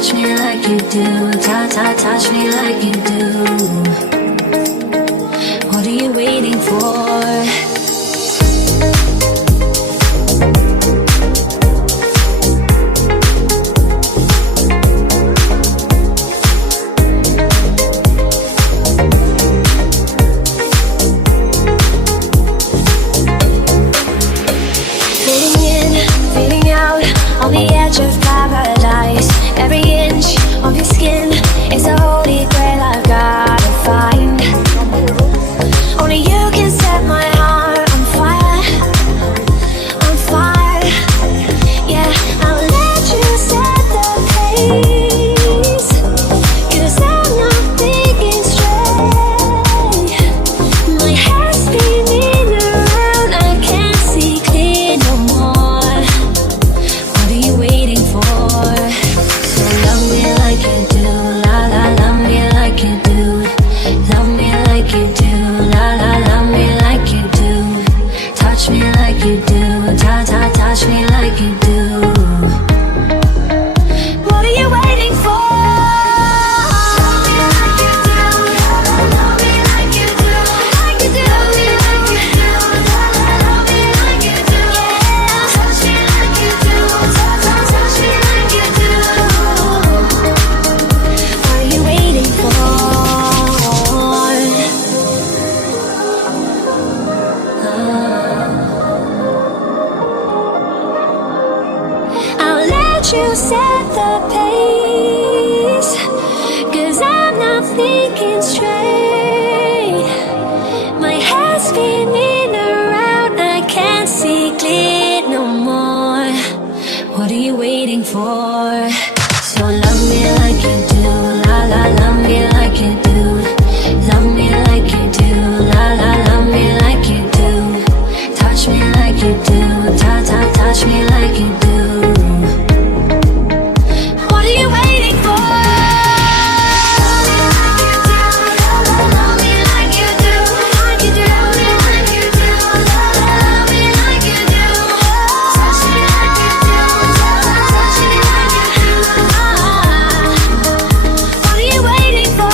touch me like you do, touch me like you do. What are you waiting for? On the edge of paradise, every inch of your skin is a holy grail I've gotta find. Only you can set my heart on fire, on fire. Yeah, I'll let you set the pace, 'cause I'm not thinking straight. My head's spinning around, I can't see clear no more. What are you waiting for? So love me like you do, la la, love me like you do. Love me like you do, la la, love me like you do. Touch me like you do, touch me like you do. What are you waiting for? Love me like you do, love me like you do, like you do. Love me like you do, love me like you do. Yeah, touch me like you do, touch me like you do. What are you waiting for? I'll let you set the pace, 'cause I'm not thinking straight. My head's spinning around, I can't see clear no more. What are you waiting for? So love me like you do, la la, love me like you do. Love me like you do, la la, love me like you do. Touch me like you do, touch me like you do. What are you waiting for? Love me like you do, love me like you do, like you do. Love me like you do, love me like you do. Touch me like you do, touch me like you do. What are you waiting for?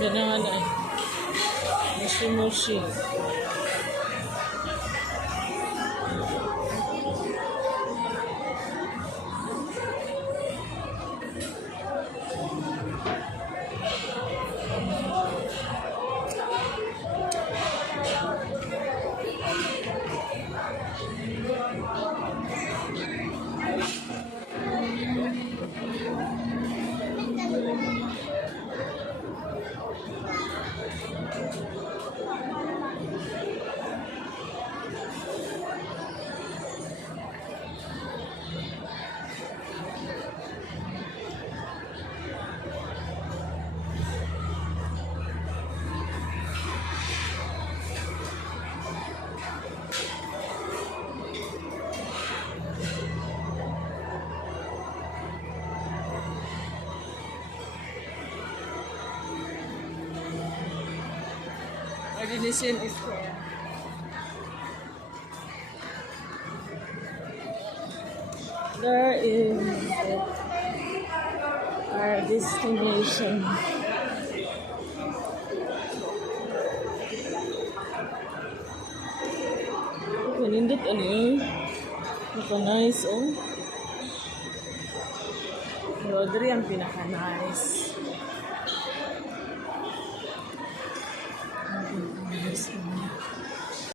Ganahan ay. Mushi-mushi. Listen is there. There is our destination. Nindot ano yun? Naka-nice, oh. Rodri ang pinaka-nice.